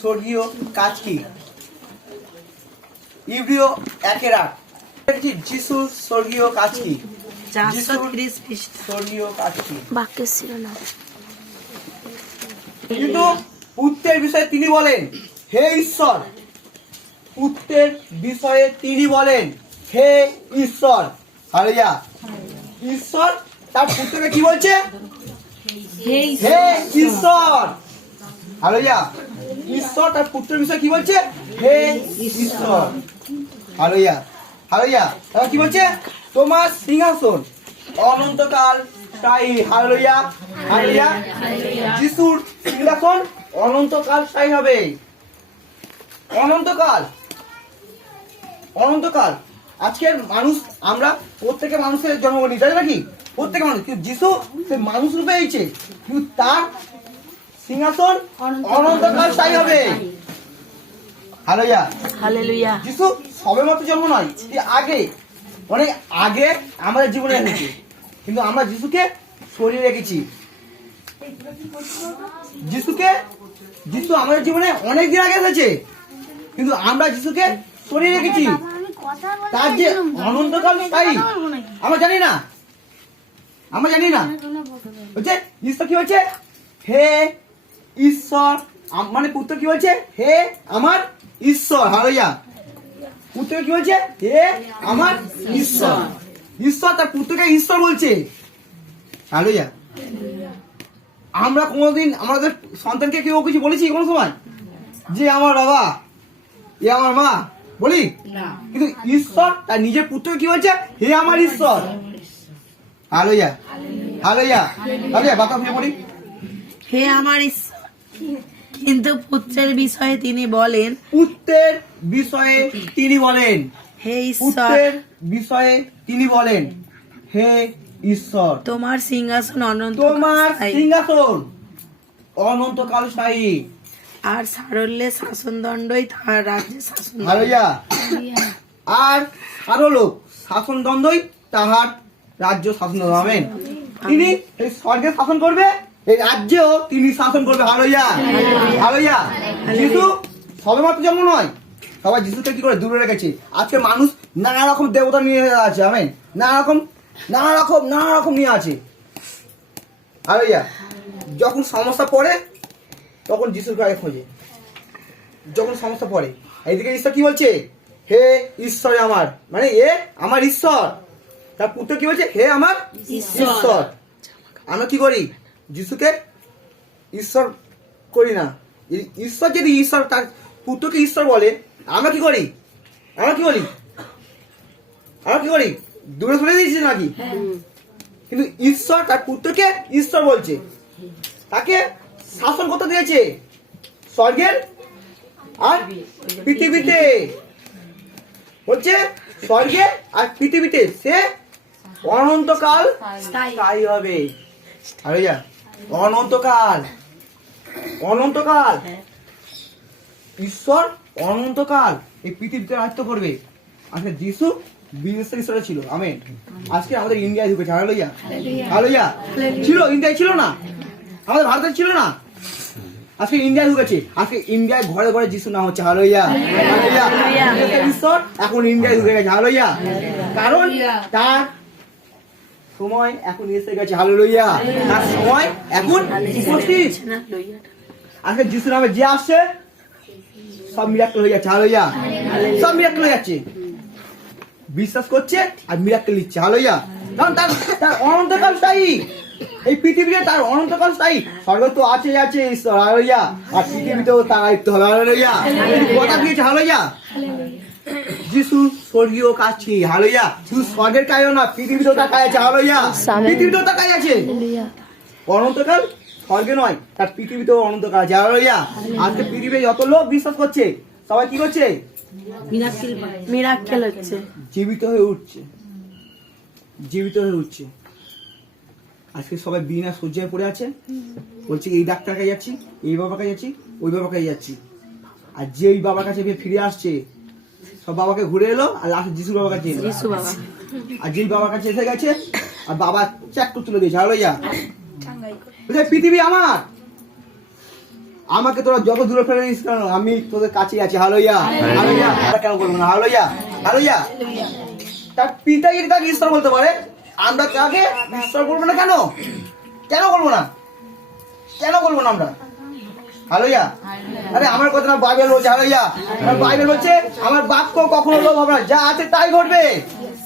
স্বর্গীয় কাজ কি? ইব্রিয় 1:8 যিশুর স্বর্গীয় কাজ কি? 430 পৃষ্ঠা স্বর্গীয় কাজ কি? বাক্যের শিরোনাম। কিন্তু পুত্রের বিষয়ে তিনি বলেন, হে ঈশ্বর। পুত্রের বিষয়ে তিনি বলেন, হে ঈশ্বর। হালেলুয়া। ঈশ্বর তার পুত্রকে কি বলছে? হে ঈশ্বর। হালেলুয়া। ঈশ্বর তার পুত্রের বিষয়ে কি বলছে? হে ঈশ্বর। হালেলুয়া। হালেলুয়া। তারপর কি বলছে? তোমার সিংহাসন অনন্তকাল স্থায়ী। হালেলুয়া। হালেলুয়া। যিশুর সিংহাসন অনন্তকাল স্থায়ী হবে। অনন্তকাল। অনন্তকাল। আজকের মানুষ, আমরা প্রত্যেকে মানুষের জন্মগ্রহণ জানি নাকি? প্রত্যেকে মানুষ, কিন্তু যিশু সে মানুষ রূপে এসেছে, কিন্তু তার সিংহাসন অনন্তকাল স্থায়ী হবে। হালেলুয়া। হালেলুয়া। যিশু সবেমাত্র জন্ম নয়, আগে, অনেক আগে আমাদের জীবনে এসেছে, কিন্তু আমরা যিশুকে সরিয়ে রেখেছি। যিশু আমাদের জীবনে অনেক দিন আগে এসেছে, কিন্তু আমরা যিশুকে সরিয়ে রেখেছি। তার যে অনন্তকাল স্থায়ী আমরা জানি না। আমরা জানি না হচ্ছে ঈশ্বর কি বলছে? হে ঈশ্বর। মানে পুত্র কি বলছে? হে আমার ঈশ্বর। হালেলুয়া। পুত্র কি বলছে? হে আমার ঈশ্বর। ঈশ্বর তার পুত্রকে ঈশ্বর বলছে। হালেলুয়া। আমরা কোনোদিন আমাদের সন্তানকে কেউ কিছু বলেছি কোনো সময় যে আমার বাবা, এ আমার মা? বলি? কিন্তু ঈশ্বর তার নিজের পুত্রকে কি বলছে? হে আমার ঈশ্বর। হালেলুয়া। হালেলুয়া। হালেলুয়া। বাতা ফিরে পড়ি। হে আমার ঈশ্বর। কিন্তু পুত্রের বিষয়ে তিনি বলেন, পুত্রের বিষয়ে তিনি বলেন, হে ঈশ্বর। পুত্রের বিষয়ে তিনি বলেন, হে ঈশ্বর। তোমার সিংহাসন অনন্ত, তোমার সিংহাসন অনন্তকাল স্থায়ী। আর সারল্যে শাসনদণ্ডই তাহার রাজ্যে শাসন। হালেলুয়া। আর আরো লোক শাসন দ্বন্দ্বই তাহার রাজ্য শাসন। আমেন। তিনি এই স্বর্গে শাসন করবে, এই রাজ্যেও তিনি শাসন করবে। হালেলুয়া। হালেলুয়া। যিশু সবেমাত্র জন্ম নয়, সবাই যিশুকে কি করে দূরে রেখেছে। আজকে মানুষ নানা রকম দেবতা নিয়ে আছে। আমেন। নানা রকম নিয়ে আছে। হালেলুয়া। যখন সমস্যা পড়ে তখন যিশুর গায়ে খোঁজে। যখন সমস্যা পড়ে, এইদিকে ঈশ্বর কি বলছে? হে ঈশ্বর আমার, মানে এ আমার ঈশ্বর। তার পুত্র কি বলছে? হে আমার ঈশ্বর। আমরা কি করি? যিশুকে ঈশ্বর করি না। ঈশ্বর যদি ঈশ্বর তার পুত্রকে ঈশ্বর বলে, আমরা কি করি? আমরা কি করি? দূরে সরে দিয়েছি নাকি? কিন্তু ঈশ্বর তার পুত্রকে ঈশ্বর বলছে, তাকে শাসন করতে দিয়েছে স্বর্গের আর পৃথিবীতে। হচ্ছে স্বর্গে আর পৃথিবীতে সে অনন্তকাল স্থায়ী হবে। হালেলুয়া। অনন্তকাল। অনন্তকাল। ঈশ্বর অনন্তকাল এই পৃথিবীতে রাজত্ব করবে। আজকে যিশু বিদেশের ঈশ্বরে ছিল। আমেন। আজকে আমাদের ইন্ডিয়ায় ঢুকেছে। হালেলুয়া। হালেলুয়া। ছিল, ইন্ডিয়ায় ছিল না, আমাদের ভারতে ছিল না, আজকে ইন্ডিয়ায় ঢুকেছে। আজকে ইন্ডিয়ায় ঘরে ঘরে যিশু না হচ্ছে। হালেলুয়া। হালেলুয়া। ঈশ্বর এখন ইন্ডিয়ায় ঢুকে গেছে। হালেলুয়া। কারণ তার সময় এখন এসে গেছে। হালেলুয়া। তার সময় এখন উপস্থিত। আজকে যিশু নামে যে আসছে সব মিরাক্কেল হয়ে যাচ্ছে। হালেলুয়া। সব মিরাক্কেল হয়ে যাচ্ছে। বিশ্বাস করছে আর মিরাক্কেল নিচ্ছে। হালেলুয়া। কারণ তার অনন্তকাল স্থায়ী। এই পৃথিবীতে তার অনন্তকাল স্থায়ী। স্বর্গ তো আছে ঈশ্বর। হালেলুয়া। আর পৃথিবীতেও তার আয়ত্ত হবে। হালেলুয়া। কথা দিয়েছে। হালেলুয়া। যিশু স্বর্গীয় কাজ কি? হালেলুয়া। শুধু স্বর্গের কাজও না, পৃথিবীতেও তার কাজ আছে। হালেলুয়া। পৃথিবীতেও তার কাজ আছে। অনন্তকাল স্বর্গে নয়, তার পৃথিবীতেও অনন্তকাল আছে। হালেলুয়া। আজকে পৃথিবীতে যত লোক বিশ্বাস করছে, সবাই কি করছে? মিরাক্কেল হচ্ছে, জীবিত হয়ে উঠছে। জীবিত হয়ে উঠছে। আজকে সবাই বিনা সজ্জায় পড়ে আছে, বলছে এই ডাক্তার কাছে যাচ্ছি, এই বাবার কাছে যাচ্ছি, ওই বাবার কাছে যাচ্ছি। আর যে ওই বাবার কাছে ফিরে আসছে, সব বাবাকে ঘুরে এলো আর লাস্টে যিশু বাবার কাছে এলো। আর যেই বাবার কাছে এসে গেছে আর বাবা চ্যাট করে তুলে দিয়েছে। হালেলুয়া। পৃথিবী আমার, আমাকে তোরা যত দূরে ফেলে নিস কেন আমি তোদের কাছেই আছি। Hallelujah hallelujah. আমরা কেন বলবো না হালেলুয়া হালেলুয়া? তার পিতা যদি তাকে ঈশ্বর বলতে পারে, আমরা তাকে ঈশ্বর বলবো না কেন? কেন বলবো না? কেন বলবো না আমরা? হালেলুয়া। আরে আমার কথা না, বাইবেল বলছে। হালেলুয়া। আমার বাইবেল বলছে আমার বাক্য কখনো লোভ হবে না, যা আছে তাই ঘটবে,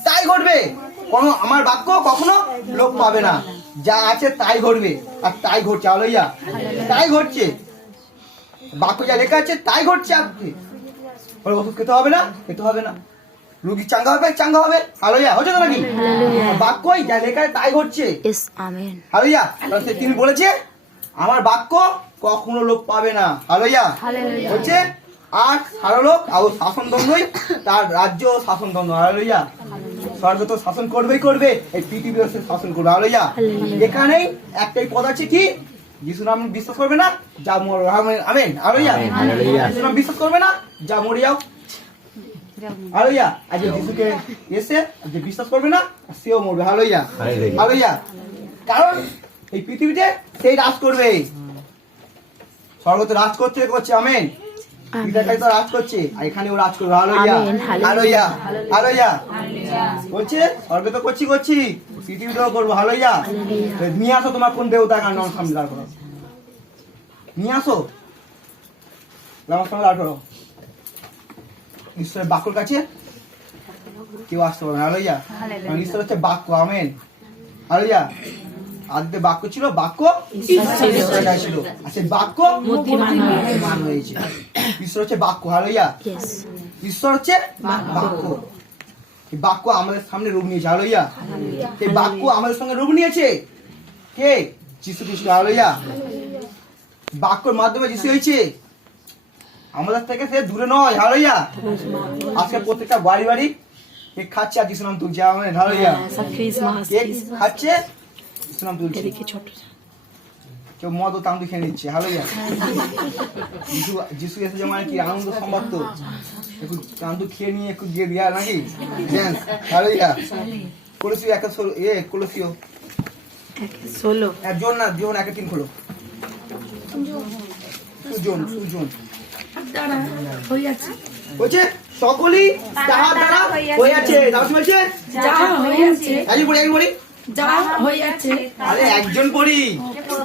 তাই ঘটবে। কোনো আমার বাক্য কখনো লোভ পাবে না, যা আছে তাই ঘটবে, আর তাই ঘটছে। হালেলুয়া। তাই ঘটছে, বাক্য যা লেখা আছে তাই ঘটছে। আপনি ওষুধ খেতে হবে না, খেতে হবে না। রোগী চাঙ্গা হবে, চাঙ্গা হবে। হালেলুয়া। হচ্ছে তো নাকি? বাক্যই যা লেখা আছে তাই ঘটছে। আমেন। হালেলুয়া। তিনি বলেছে আমার বাক্য কখনো লোক পাবে না। হালেলুয়া। হচ্ছে আর সারলোক আর শাসনদণ্ডই তার রাজ্য শাসনদণ্ড। হালেলুয়া। স্বর্গ তো শাসন করবেই করবে, এই পৃথিবীও সে শাসন করবে। হালেলুয়া। এখানেই একটাই পদ আছে, কি? যিশুর নাম বিশ্বাস করবে না, যা মর। আমেন। হালেলুয়া। যিশুর নাম বিশ্বাস করবে না, যা মরে যাও। হালেলুয়া। আজ যিশুকে এসে যে বিশ্বাস করবে না সেও মরবে। Hallelujah hallelujah. কারণ এই পৃথিবীতে সেই রাজ করবে, স্বর্গতে রাজ করতে করছে। আমেন। পিতাটাই তো রাজ করছে, আর এখানেও রাজ করবে। Hallelujah hallelujah hallelujah. বলছে স্বর্গে তো করছি করছি, পৃথিবীতেও করবো। হালেলুয়া। নিয়ে আসো তোমার কোন দেবতা গান আমার সামনে দাঁড় করো, নিয়ে আসো আমার সামনে দাঁড় করো। ঈশ্বরের বাক্যর কাছে কেউ আসতে পারবে না। হালেলুয়া। কারণ ঈশ্বর হচ্ছে বাক্য। আমেন। হালেলুয়া। আদিতে বাক্য ছিল, বাক্য ঈশ্বরের কাছে ছিল, আর সেই বাক্য মান হয়েছে। ঈশ্বর হচ্ছে বাক্য। হালেলুয়া। ঈশ্বর হচ্ছে বাক্য। এই বাক্য আমাদের সামনে রূপ নিয়েছে। হালেলুয়া। এই বাক্য আমাদের সঙ্গে রূপ নিয়েছে কে? যীশু খ্রিস্ট। হালেলুয়া। বাক্যর মাধ্যমে যীশু হয়েছে, আমাদের থেকে সে দূরে নয়। হালেলুয়া। আজকে প্রত্যেকটা বাড়ি বাড়ি কেক খাচ্ছে আর যিশু নাম তুলছে। আমেন। হালেলুয়া। কেক খাচ্ছে, যিশু নাম তুলছে। কেউ মদ ও তান্দু খেয়ে নিচ্ছে। হালেলুয়া। যিশু এসেছে মানে কি আনন্দ সংবাদ, তো একটু তান্দু খেয়ে নিয়ে একটু দিয়ে দিয়া নাকি ড্যান্স। হালেলুয়া। কলসিও একা কলসিও 16 একজন না, জীবন একে 3 খোলো। সুজন বলছে সকলেই তাহার দ্বারা হইয়াছে। দাও বলছে যাহা হইয়াছে একজন পড়ি, একজন পড়ি। যাহা হইয়াছে আরে একজন পড়ি।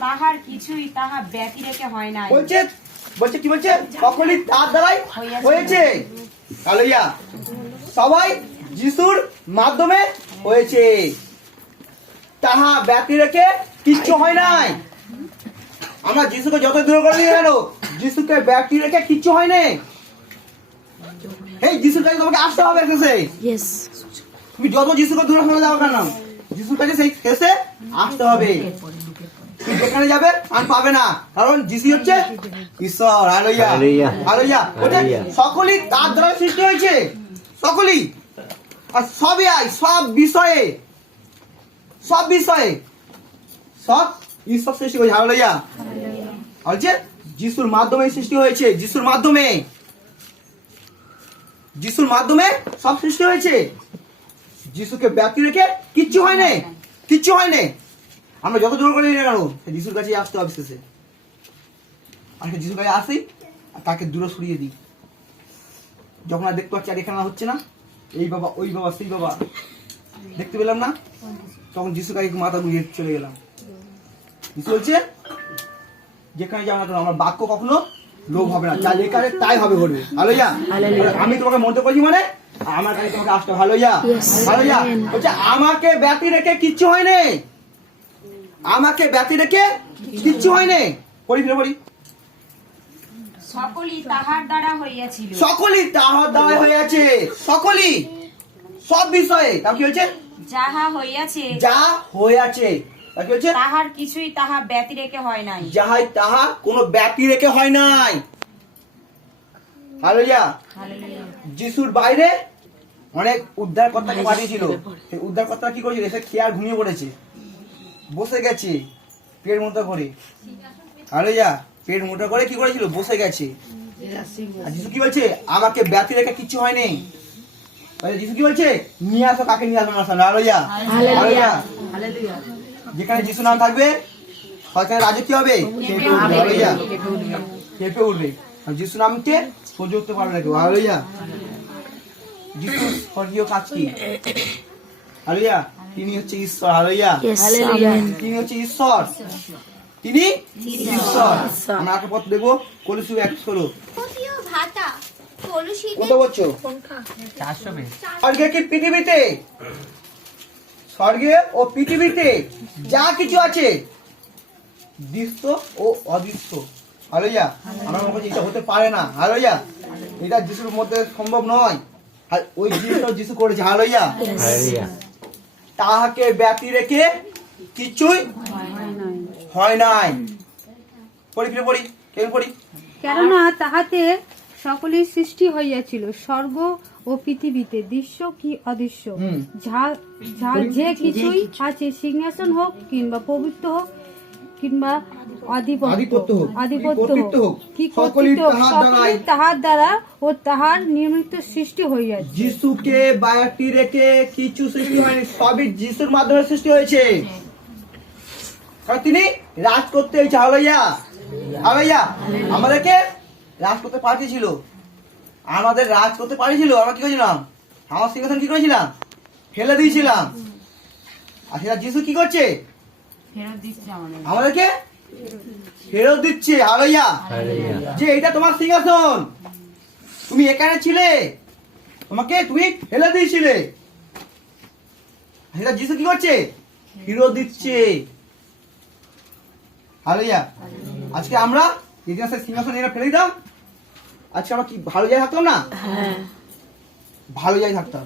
তাহার কিছুই তাহা ব্যতি রেখে হয় নাই। বলছে বলছে কি বলছে? সকলেই তার দ্বারাই হয়েছে। হালেলুয়া। সবাই যিশুর মাধ্যমে হয়েছে, তাহা ব্যতি রেখে কিচ্ছু হয় নাই। আমরা যিশুকে যত দূর করে নিয়ে গেল, যিশুকে ব্যক্তি রেখে কিচ্ছু হয় নাই। এই যিশুর কাছে তোমাকে আসতে হবে শেষে। তুমি যত যিশুকে দূরে সরে যাও কেন, যিশুর কাছে সেই শেষে আসতে হবে। তুমি যেখানে যাবে আর পাবে না, কারণ যিশু হচ্ছে ঈশ্বর। Hallelujah hallelujah. সকলেই তার দ্বারা সৃষ্টি হয়েছে, সকলেই। আর সবই সব বিষয়ে সব ঈশ্বর সৃষ্টি হয়েছে। হালেলুয়া। বলছে যিশুর মাধ্যমে সৃষ্টি হয়েছে, যিশুর মাধ্যমে সব সৃষ্টি হয়েছে। যিশুকে ব্যক্তি রেখে কিচ্ছু হয় না, কিচ্ছু হয় না। আমরা যত জোর করে নিয়ে গেল যিশুর কাছে আসতে হবে শেষে। আর যিশুর কাছে আসি আর তাকে দূরে সরিয়ে দিই। যখন আর দেখতে পাচ্ছি আর এখানে হচ্ছে না, এই বাবা ওই বাবা সেই বাবা দেখতে পেলাম না, তখন যিশুর কাছে মাথা ঘুরিয়ে চলে গেলাম। যিশু বলছে যেখানে যাও না কেন আমার বাক্য কখনো লোভ হবে না, যা লেখা আছে তাই হবে ঘটবে। হালেলুয়া। আমি তোমাকে মন্ত্র করছি মানে আমার কাছে তোমাকে আসতে হবে। Hallelujah hallelujah. বলছে আমাকে ব্যতি রেখে কিচ্ছু হয় না, আমাকে ব্যতি রেখে কিচ্ছু হয় না। পড়ি ফিরে পড়ি। সকলই তাহার দ্বারা হইয়াছিল। সকলই তাহার দ্বারা হয়েছে, সকলই সব বিষয়ে। তা কি হয়েছে? যাহা হইয়াছে যা হয়েছে। তা কি হয়েছে? তাহার কিছুই তাহা ব্যতি রেখে হয় নাই। যাহাই তাহা কোনো ব্যক্তি রেখে হয় নাই। হালেলুয়া। যিশুর বাইরে অনেক উদ্ধারকর্তাকে পাঠিয়েছিল, সেই উদ্ধারকর্তা কি করেছিল? এসে খেয়ে আর ঘুমিয়ে পড়েছে, বসে গেছে পেট মোটা করে। হালেলুয়া। পেট মোটা করে কি করেছিল? বসে গেছে। আর যিশু কি বলছে? আমাকে ব্যতি রেখে কিচ্ছু হয়নি। যিশু কি বলছে? নিয়ে আসো, কাকে নিয়ে আসো আমার সামনে। Hallelujah hallelujah. যেখানে যিশু নাম থাকবে সেখানে রাজত্ব হবে। হালেলুয়া। কেঁপে উঠবে। আর যিশু নামকে সহ্য করতে পারবে না কেউ। হালেলুয়া। যিশু স্বর্গীয় কাজ কি? হালেলুয়া। তিনি হচ্ছে ঈশ্বর। হালেলুয়া। তিনি হচ্ছে ঈশ্বর। তিনি ঈশ্বর। আমরা একটা পথ দেখবো কলসি 1:16। কোথিও ভাতা কলুষিতে কত বলছো? স্বর্গে কি পৃথিবীতে, স্বর্গে ও পৃথিবীতে যা কিছু আছে দৃশ্য ও অদৃশ্য। হালেলুয়া। আমার মনে করছি এটা হতে পারে না। হালেলুয়া। এটা যিশুর মধ্যে সম্ভব নয়। আর ওই জিনিসটা যিশু করেছে। হালেলুয়া। তাহাকে ব্যতি রেখে কিছুই হয় নাই। পড়ি ফিরে পড়ি, কেমন পড়ি? কেননা তাহাতে সকলের সৃষ্টি হইয়াছিল, স্বর্গ ও পৃথিবীতে দৃশ্য কি অদৃশ্য, যে কিছুই আছে, সিংহাসন হোক কিংবা পবিত্র হোক কিংবা আধিপত্য হোক, আধিপত্য হোক, কি সকলেই কর্তৃত্ব হোক, সকলেই তাহার দ্বারা ও তাহার নিমিত্ত সৃষ্টি হইয়াছে। যিশুকে ব্যতি রেখে কিছু সৃষ্টি হয়নি, সবই যিশুর মাধ্যমে সৃষ্টি হয়েছে। কারণ তিনি রাজ করতে হয়েছে। হালেলুয়া। হালেলুয়া। আমাদেরকে রাজ করতে পাঠিয়েছিল, আমাদের রাজ করতে পাঠিয়েছিল। আমরা কি করেছিলাম? আমার সিংহাসন কি করেছিলাম? ফেলে দিয়েছিলাম। আর সেটা যিশু কি করছে? ফেরত দিচ্ছে আমাদের। আমাদেরকে ফেরত দিচ্ছে। হালেলুয়া। যে এটা তোমার সিংহাসন, তুমি এখানে ছিলে, তোমাকে তুমি ফেলে দিয়েছিলে, সেটা যিশু কি করছে? ফেরত দিচ্ছে। হালেলুয়া। আজকে আমরা ইতিহাসের সিংহাসন এনে ফেলে দিতাম, আজকে আমরা কি ভালো জায়গায় থাকতাম না? ভালো জায়গায় থাকতাম।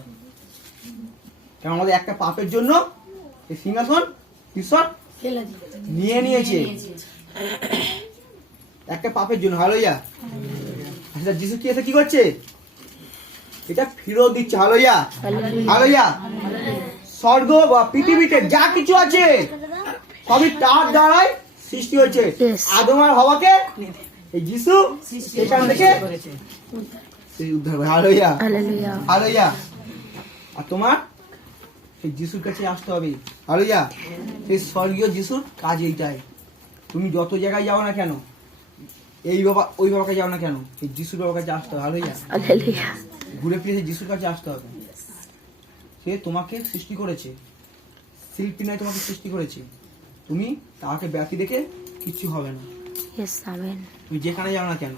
কারণ আমাদের একটা পাপের জন্য এই সিংহাসন ঈশ্বর নিয়ে নিয়েছে। একটা পাপের জন্য। হালেলুয়া। সেটা যিশু কি এসে কি করছে? এটা ফেরত দিচ্ছে। হালেলুয়া। হালেলুয়া। স্বর্গ বা পৃথিবীতে যা কিছু আছে সবই তার দ্বারাই সৃষ্টি হয়েছে। আদম আর হওয়াকে এই যিশু এখান থেকে উদ্ধার করে। হালেলুয়া। হালেলুয়া। আর তোমার এই যিশুর কাছে আসতে হবে। হালেলুয়া। এই স্বর্গীয় যিশুর কাজ এইটাই। তুমি যত জায়গায় যাও না কেন, এই বাবা ওই বাবাকে যাও না কেন, এই যিশুর বাবার কাছে আসতে হবে। হালেলুয়া। ঘুরে ফিরে সেই যিশুর কাছে আসতে হবে। সে তোমাকে সৃষ্টি করেছে, শিল্পী নয়, তোমাকে সৃষ্টি করেছে। তুমি তাকে ব্যতি দেখে কিছু হবে না। তুমি যেখানে যাও না কেন,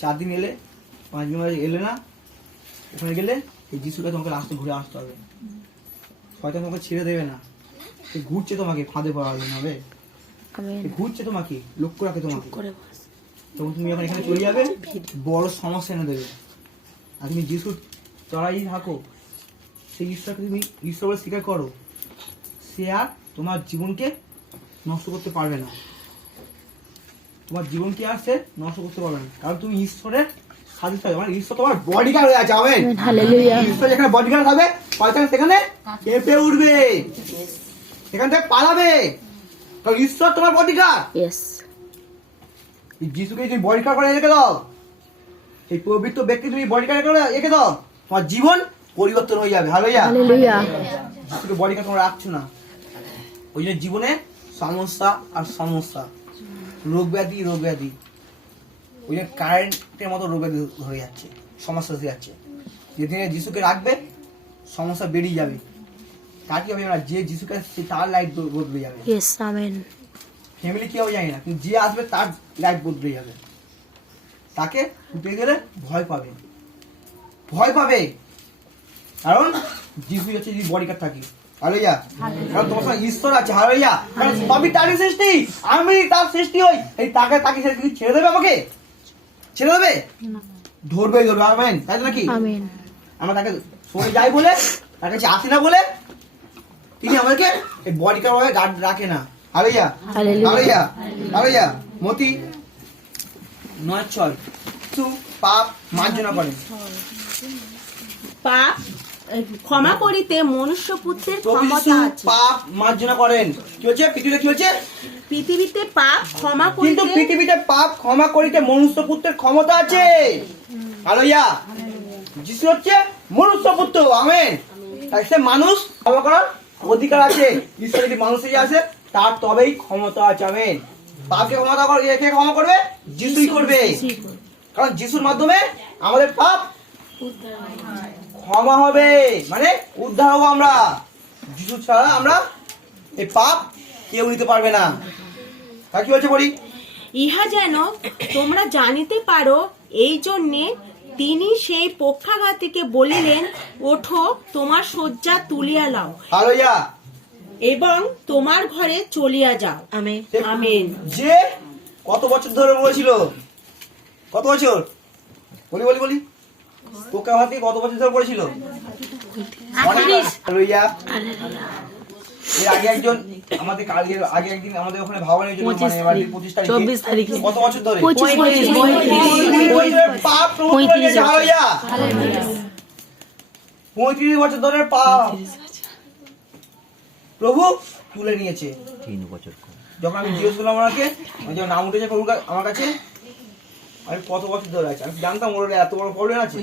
4 দিন এলে, 5 দিন এলে না, ওখানে গেলে এই যিশুকে তোমাকে রাস্তা ঘুরে আসতে হবে। শয়তান তোমাকে ছেড়ে দেবে না। সে ঘুরছে তোমাকে ফাঁদে পড়া হবে, ঘুরছে তোমাকে, লক্ষ্য রাখে তোমাকে। তখন তুমি যখন এখানে চলে যাবে, বড় সমস্যা এনে দেবে। আর তুমি যিশুর চড়াই থাকো, সেই ঈশ্বরকে তুমি ঈশ্বর বলে স্বীকার করো, সে আর তোমার জীবনকে নষ্ট করতে পারবে না। তোমার জীবনকে আর সে নষ্ট করতে পারবে না, কারণ তুমি ঈশ্বরের সাদৃশ্য। মানে ঈশ্বর তোমার বডিগার্ড হয়ে আছে। আমেন। ঈশ্বর যেখানে বডিগার্ড হবে, শয়তান সেখানে কেঁপে উঠবে, সেখান থেকে পালাবে, কারণ ঈশ্বর তোমার বডিগার্ড। যিশুকে তুমি বডিগার্ড করে রেখে দাও, এই পবিত্র ব্যক্তি তুমি বডিগার্ড করে রেখে দাও, তোমার জীবন পরিবর্তন হয়ে যাবে। হালেলুয়া। যিশুকে বডিগার্ড তোমরা রাখছো না, ওই জন্য জীবনে সমস্যা আর সমস্যা, রোগ ব্যাধি, ওই জন্য কারেন্টের মতো রোগ ব্যাধি ধরে যাচ্ছে, সমস্যা হয়ে যাচ্ছে। যেদিনে যিশুকে রাখবে, সমস্যা বেরিয়ে যাবে। তার কি হবে না, যে যিশুকে আসছে তার লাইফ বদলে যাবে। ফ্যামিলি কি হবে জানি না, কিন্তু যে আসবে তার লাইফ বদলে যাবে। তাকে ছুটে গেলে ভয় পাবে, কারণ যিশু হচ্ছে যদি বডিগার্ড থাকে। হালেলুয়া। কারণ তোমার সঙ্গে ঈশ্বর আছে। হালেলুয়া। কারণ সবই তারই সৃষ্টি, আমি তার সৃষ্টি হই। এই তাকে ছেড়ে দেবে, আমাকে ছেড়ে দেবে? ধরবে। আমেন। তাই তো নাকি? আমরা তাকে সরে যাই বলে, তার কাছে আসি না বলে তিনি আমাদেরকে এই বডিগার্ড ভাবে গার্ড রাখে না। হালেলুয়া। হালেলুয়া। হালেলুয়া। মতি 9:6 পাপ মার্জনা করেন। পাপ ক্ষমা করিতে মনুষ্য পুত্রের ক্ষমতা আছে। পাপ মার্জনা করেন। কি হচ্ছে পৃথিবীতে? কি হচ্ছে পৃথিবীতে পাপ ক্ষমা কিন্তু করিতে, পৃথিবীতে পাপ ক্ষমা করিতে মনুষ্য পুত্রের ক্ষমতা আছে। হালেলুয়া। যিশু হচ্ছে মনুষ্য পুত্র। আমেন। তাই সে মানুষ ক্ষমা করার অধিকার আছে। ঈশ্বর যদি মানুষে আসে, তার তবেই ক্ষমতা আছে। আমেন। পাপকে কে ক্ষমা করবে? যিশুই করবে। কারণ যিশুর মাধ্যমে আমাদের পাপ ক্ষমা হবে, মানে উদ্ধার হবো আমরা। যিশু ছাড়া আমরা এই পাপ কেউ নিতে পারবে না। তা কি বলছে পড়ি? ইহা যেন তোমরা জানিতে পারো, এই জন্যে তিনি সেই পক্ষাঘাতীকে বলিলেন, ওঠো, তোমার শয্যা তুলিয়া লাও হালেলুয়া। এবং তোমার ঘরে চলিয়া যাও। আমেন। আমেন। যে কত বছর ধরে বলেছিল? কত বছর? বলি বলি বলি পক্ষাঘাতী কত বছর ধরে পড়েছিল? হালেলুয়া। এর আগে একজন আমাদের আগে একদিন আমাদের ওখানে ভাবানের জন্য মানে 25 তারিখে কত বছর ধরে 35 পাপ প্রভু তুলে নিয়েছে। হালেলুয়া। 35 বছর ধরে পাপ প্রভু তুলে নিয়েছে। 3 বছর। যখন আমি জিজ্ঞেস করলাম ওনাকে, যখন নাম উঠেছে প্রভুর আমার কাছে, আমি কত বছর ধরে আছে, আমি জানতাম ওর এত বড় প্রবলেম আছে।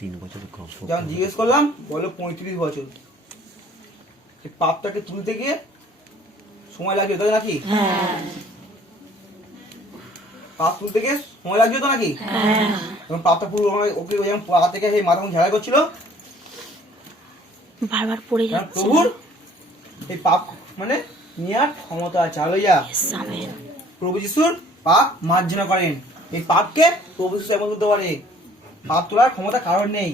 3 বছর যখন জিজ্ঞেস করলাম বললো 35 বছর। পাপটাকে তুলতে গিয়ে সময় লাগবে তাই নাকি? পাপ তুলতে গিয়ে সময় লাগবে তো নাকি? এবং পাপটা পুরো ওকে যখন পা থেকে সেই মাথা ঝাড়াই করছিল, বারবার পড়ে যাচ্ছে। প্রভুর এই পাপ মানে নেওয়ার ক্ষমতা আছে। হালেলুয়া। প্রভু যিশুর পাপ মার্জনা করেন। এই পাপকে প্রভু যিশু এমন করতে পারে, পাপ তোলার ক্ষমতা কারণ নেই,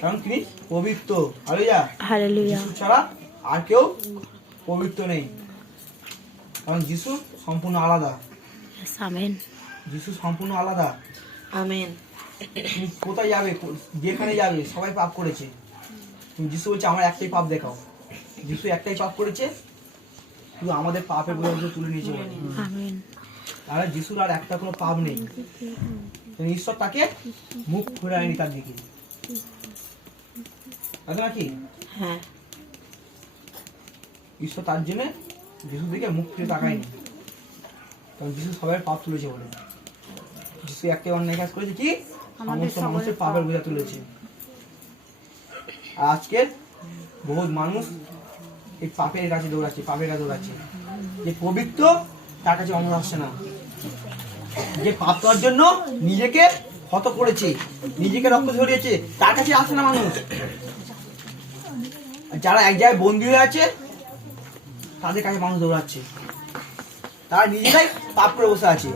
কারণ তিনি পবিত্র। হালেলুয়া। যিশু ছাড়া আর কেউ পবিত্র নেই, কারণ যিশু সম্পূর্ণ আলাদা। আমেন। যিশু সম্পূর্ণ আলাদা। আমেন। তুমি কোথায় যাবে, যেখানে যাবে সবাই পাপ করেছে, তুমি যিশু বলছে আমার একটাই পাপ দেখাও। যিশু একটাই পাপ করেছে, শুধু আমাদের পাপের বোঝা তুলে নিয়েছে বলে। আমেন। তাহলে যিশুর আর একটা কোনো পাপ নেই, ঈশ্বর তাকে মুখ ঘুরায়নি তার দিকে, তাই নাকি? হ্যাঁ। ঈশ্বর তার জন্য যিশুর দিকে মুখ ফিরে তাকায়নি, কারণ যিশু সবাই পাপ তুলেছে বলে। যিশু একটাই অন্যায় কাজ করেছে, কি সমস্ত মানুষের পাপের বোঝা তুলেছে। আর আজকের বহু মানুষ এই পাপের কাছে দৌড়াচ্ছে, পাপের কাছে দৌড়াচ্ছে। যে পবিত্র তার কাছে মানুষ আসছে না, যে পাপ করার জন্য নিজেকে ক্ষত করেছে, নিজেকে রক্ত ঝরিয়েছে, তার কাছে আসছে না মানুষ। যারা এক জায়গায় বন্দী হয়ে আছে তাদের কাছে মানুষ দৌড়াচ্ছে। তারা নিজেরাই পাপ করে বসে আছে,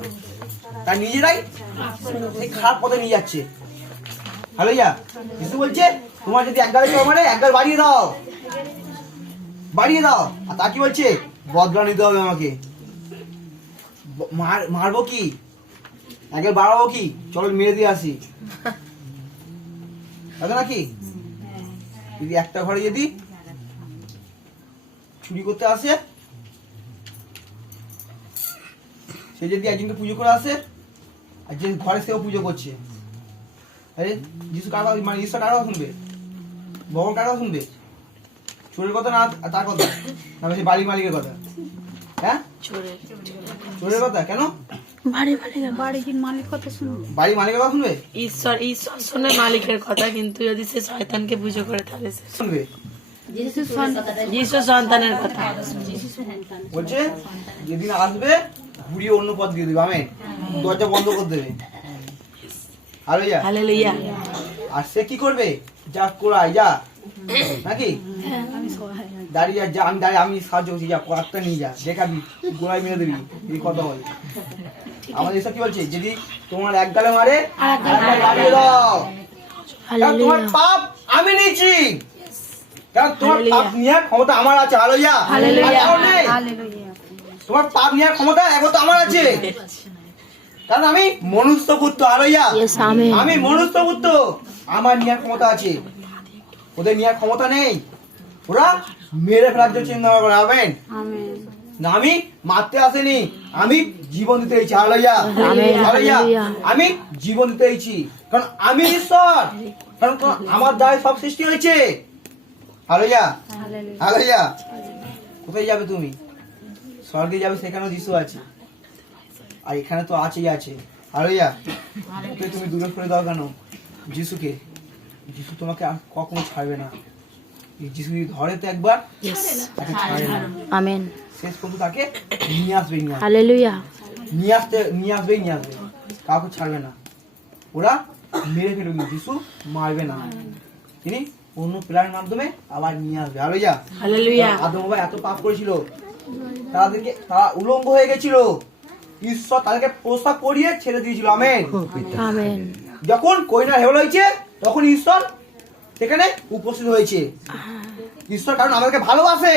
তারা নিজেরাই সেই খারাপ পথে নিয়ে যাচ্ছে। হালেলুয়া। যিশু বলছে তোমার যদি এক গালে চড় মারে, এক গাল বাড়িয়ে দাও, বাড়িয়ে দাও। আর তা কি বলছে? বদলা নিতে হবে আমাকে। মারবো কি, এক গাল বাড়াবো কি, চলো মেরে দিয়ে আসি, তাই নাকি? যদি একটা ঘরে যদি চুরি করতে আসে, সে যদি একজনকে পুজো করে আসে, আর যে ঘরে সেও পুজো করছে, আরে যিশু কার কথা, মানে ঈশ্বর কার কথা শুনবে? ভগবান কার কথা শুনবে? চোরের কথা না তার কথা, না সে বাড়ির মালিকের কথা? হ্যাঁ, চোরের কথা কেন? বাড়ির মালিক কথা শুনবে, বাড়ির মালিকের কথা শুনবে? ঈশ্বর শুনে মালিকের কথা, কিন্তু যদি সে শয়তানকে পুজো করে তাহলে সে শুনবে যিশু সন্তানের কথা। বলছে যেদিন আসবে ঘুরিয়ে অন্য পথ দিয়ে দেবে, আমেন, দরজা বন্ধ করে দেবে। হালেলুয়া। হালেলুয়া। আর সে কি করবে? যা কোরাই যা, নাকি দাঁড়িয়ে যা, আমি দাঁড়িয়ে, আমি সাহায্য করছি, যা কয়েকটা নিয়ে যা, দেখাবি গোড়ায় মেরে দিবি, এই কথা বলে। আমাদের এসব কি বলছে? যদি তোমার এক গালে মারে, এক গালে বাড়িয়ে দাও, কারণ তোমার পাপ আমি নিয়েছি, কারণ তোমার পাপ নেওয়ার ক্ষমতা আমার আছে। হালেলুয়া। তোমার পাপ নেওয়ার ক্ষমতা একমাত্র আমার আছে, কারণ আমি মনুষ্য পুত্র। হালেলুয়া। আমি মনুষ্য পুত্র, আমার নেওয়ার ক্ষমতা আছে, ওদের নেওয়ার ক্ষমতা নেই। ওরা মেরে ফেলার জন্য চিন্তা করে। আমেন। না, আমি মারতে আসেনি, আমি জীবন দিতে এসেছি। হালেলুয়া। হালেলুয়া। আমি জীবন দিতে এসেছি, কারণ আমি ঈশ্বর, কারণ আমার দ্বারা সব সৃষ্টি হয়েছে। হালেলুয়া। হালেলুয়া। কোথায় যাবে তুমি? স্বর্গে যাবে, সেখানেও যিশু আছে, আর এখানে তো আছেই আছে। হালেলুয়া। ওকে তুমি দূরে করে দাও কেন যিশুকে? যিশু তোমাকে আর কখনো ছাড়বে না। এই যিশু যদি ধরে তো একবার তাকে ছাড়ে না, আমেন। শেষ পর্যন্ত তাকে নিয়ে আসবে, হালেলুয়া। নিয়ে আসবে। কাউকে ছাড়বে না, ওরা মেরে ফেলবে, যিশু মারবে না, তিনি অন্য প্লেয়ারের মাধ্যমে আবার নিয়ে আসবে। হালেলুয়া। হালেলুয়া। আদম বাবা এত পাপ করেছিল, তারা উলঙ্গ হয়ে গেছিল, ঈশ্বর তাদেরকে প্রস্তাব করিয়ে ছেড়ে দিয়েছিল। আমেন। আমেন। যখন কইনা হেল হয়েছে তখন ঈশ্বর সেখানে উপস্থিত হয়েছে। ঈশ্বর কারণ আমাদেরকে ভালোবাসে,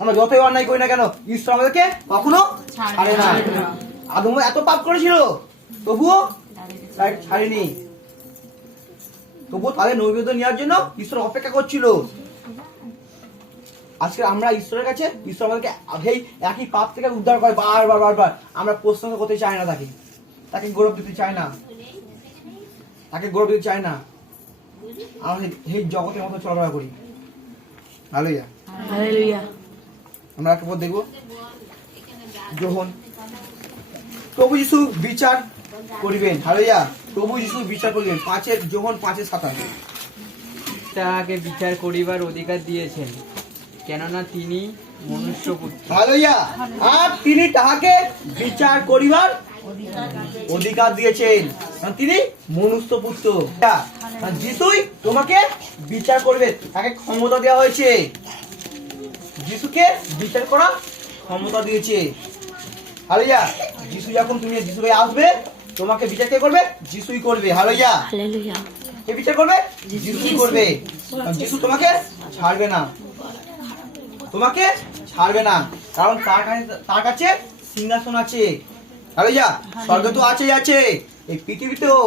আমরা যতই অন্যায় করি না কেন ঈশ্বর আমাদেরকে কখনো ছাড়ে না। আদম এত পাপ করেছিল তবুও তাই ছাড়েনি, তবুও তাদের নৈবেদ্য নেওয়ার জন্য ঈশ্বর অপেক্ষা করছিল। আজকে আমরা ঈশ্বরের কাছে, ঈশ্বর আমাদেরকে এই একই পাপ থেকে উদ্ধার করে বারবার। আমরা প্রশ্ন করতে চাই না, তাকে গৌরব দিতে চাই না, আমরা এই জগতের মতো চলাফেরা করি। হালেলুয়া। হালেলুয়া। আমরা একটা পর দেখবো, যোহন। প্রভু যিশু বিচার করিবেন। হালেলুয়া। প্রভু যিশু বিচার করিবেন। যোহন 5:27। তাহাকে বিচার করিবার অধিকার দিয়েছেন, কেননা তিনি মনুষ্যপুত্র। হালেলুয়া। আর তিনি তাহাকে বিচার করিবার অধিকার দিয়েছেন, কারণ তিনি মনুষ্যপুত্র। যিশুই তোমাকে বিচার করবে, তাকে ক্ষমতা দেওয়া হয়েছে, যিশুকে বিচার করা ক্ষমতা দিয়েছে। হালেলুয়া। যিশু যখন তুমি যিশু ভাই আসবে, তোমাকে বিচার কে করবে? যিশুই করবে। হালেলুয়া। হালেলুয়া। কে বিচার করবে? যিশুই করবে। কারণ যিশু তোমাকে ছাড়বে না, কারণ তার কাছে সিংহাসন আছে। হালেলুয়া। স্বর্গে তো আছে, এই পৃথিবীতেও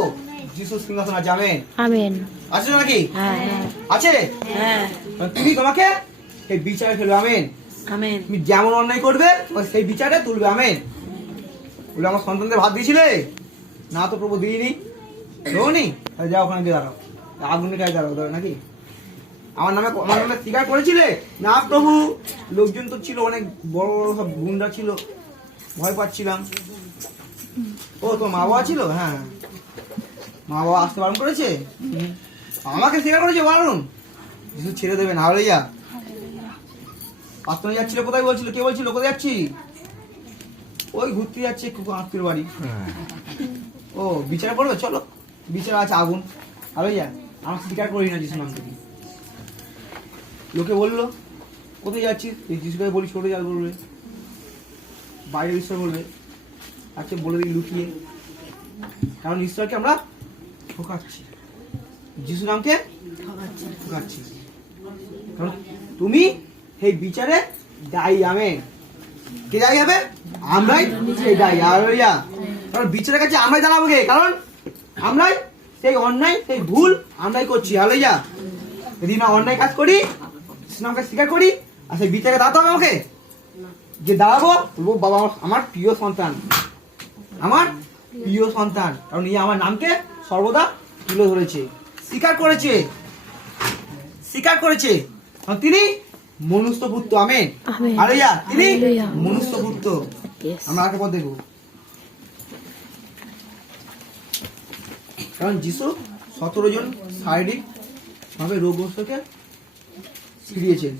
যিশু সিংহাসন আছে। আমেন। আমেন। আছে নাকি? হ্যাঁ। আছে। হ্যাঁ। তুমি তোমাকে এই বিচারে ফেলবে। আমেন। আমেন। তুমি যেমন অন্যায় করবে সেই বিচারে তুলবে। আমেন। বলে আমার সন্তানদের ভাত দিয়েছিলে না? তো প্রভু দিইনি, দেওনি, যাও ওখানে দিয়ে দাঁড়াও, আগুনের কাছে দাঁড়াও নাকি? আমার নামে স্বীকার করেছিলে না? প্রভু, লোকজন তো ছিল, অনেক বড় বড় সব গুন্ডা ছিল, ভয় পাচ্ছিলাম। ও তো মা বাবা ছিল? হ্যাঁ, মা বাবা আসতে বারণ করেছে, আমাকে স্বীকার করেছে বারণ, যিশু ছেড়ে দেবেন। হালেলুয়া। আত্মা যাচ্ছিল, কোথায় বলছিল? কে বলছিল কোথায় যাচ্ছি? ওই ঘুরতে যাচ্ছে একটু আত্মীয় বাড়ি। ও বিচার করবে, চলো, বিচার আছে, আগুন। হালেলুয়া। আমরা স্বীকার করি না যিশু নাম থেকে। লোকে বললো কোথায় যাচ্ছিস? এই যিশুকে বলিস কোথায় যাবে, বলবে বাইরে ঈশ্বর বলবে, আচ্ছা বলে দিই লুকিয়ে, কারণ ঈশ্বরকে আমরা ঠকাচ্ছি, যিশু নামকে ঠকাচ্ছি, কারণ তুমি এই বিচারে দায়ী। আমেন। কে দায়ী হবে? আমরাই সেই দায়ী। হালেলুয়া। কারণ বিচারের কাছে আমরাই দাঁড়াবো, কারণ আমরাই সেই অন্যায়, সেই ভুল আমরাই করছি। হালেলুয়া। যদি না অন্যায় কাজ করি, নামকে স্বীকার করি, আর সেই বিচারে দাঁড়াতে হবে আমাকে, যে দাঁড়াবো, বলবো বাবা আমার প্রিয় সন্তান, কারণ এই আমার নামকে সর্বদা তুলে ধরেছে, স্বীকার করেছে, কারণ তিনি মনুষ্যপুত্র। আমেন। হালেলুয়া। তিনি মনুষ্যপুত্র। আমরা আগে পর দেখব, কারণ যিশু 17 জন শারীরিক ভাবে রোগগ্রস্তকে ফিরিয়েছেন,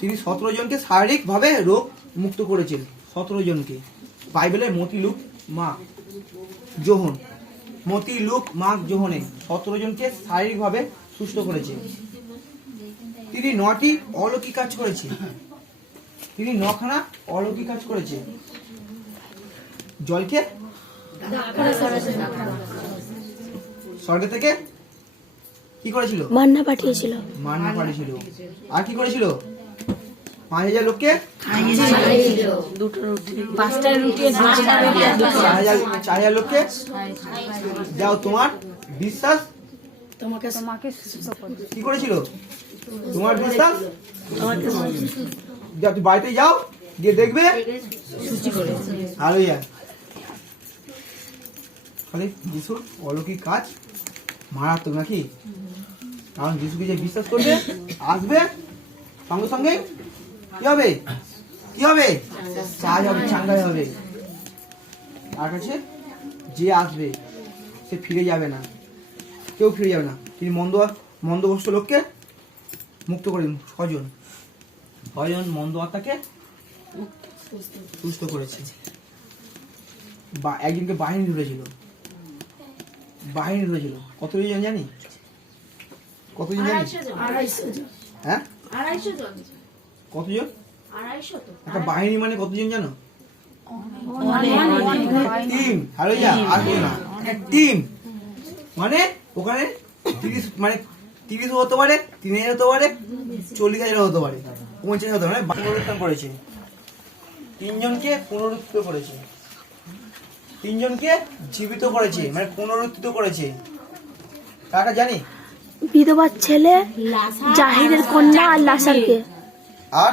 তিনি 17 জনকে শারীরিক ভাবে রোগ মুক্ত করেছেন। 17 জনকে বাইবেলে মতি, লুক, মার্ক, যোহনে 17 জনকে শারীরিক ভাবে সুস্থ করেছে। তিনি 9টি অলৌকিক কাজ করেছে, তিনি 9খানা অলৌকিক কাজ করেছে। জলকে স্বর্গ থেকে কি করেছিল? মান্না পাঠিয়েছিল। আর কি করেছিল? 5000 লোককে 4000 লোককে যাও তোমার বিশ্বাস তোমাকে সুস্থ করবে। কি করেছিল? তোমার বিশ্বাস যাও, তুমি বাড়িতে যাও, গিয়ে দেখবে। হালেলুয়া। তাহলে যিশুর অলৌকিক কাজ মারাত্মক নাকি? কারণ যিশুকে যে বিশ্বাস করবে, আসবে, সঙ্গে সঙ্গে কি হবে? চাঙ্গাই হবে। তার কাছে যে আসবে সে ফিরে যাবে না, কেউ ফিরে যাবে না। তিনি মন্দভ্রষ্ট লোককে মুক্ত করে দিন। ছজন মন্দ আত্মাকে সুস্থ করেছে। বা একজনকে বাহিনী ধরেছিল। কতজন জানি? কতজন জানি? হ্যাঁ, কতজন? একটা বাহিনী মানে কতজন জানো? টিম। হালেলুয়া। আর কেউ না, একটা টিম। মানে ওখানে 30 হতে পারে, 3000 হতে পারে, 40,000 হতে পারে, 50,000 হতে পারে। পুনরুত্থান করেছে। 3 জনকে পুনরুত্থিত করেছে। 3 জনকে জীবিত করেছে, মানে পুনরুত্থিত করেছে। কাকা জানি? বিধবার ছেলে, জাহিরের কন্যা আর লাসারকে। আর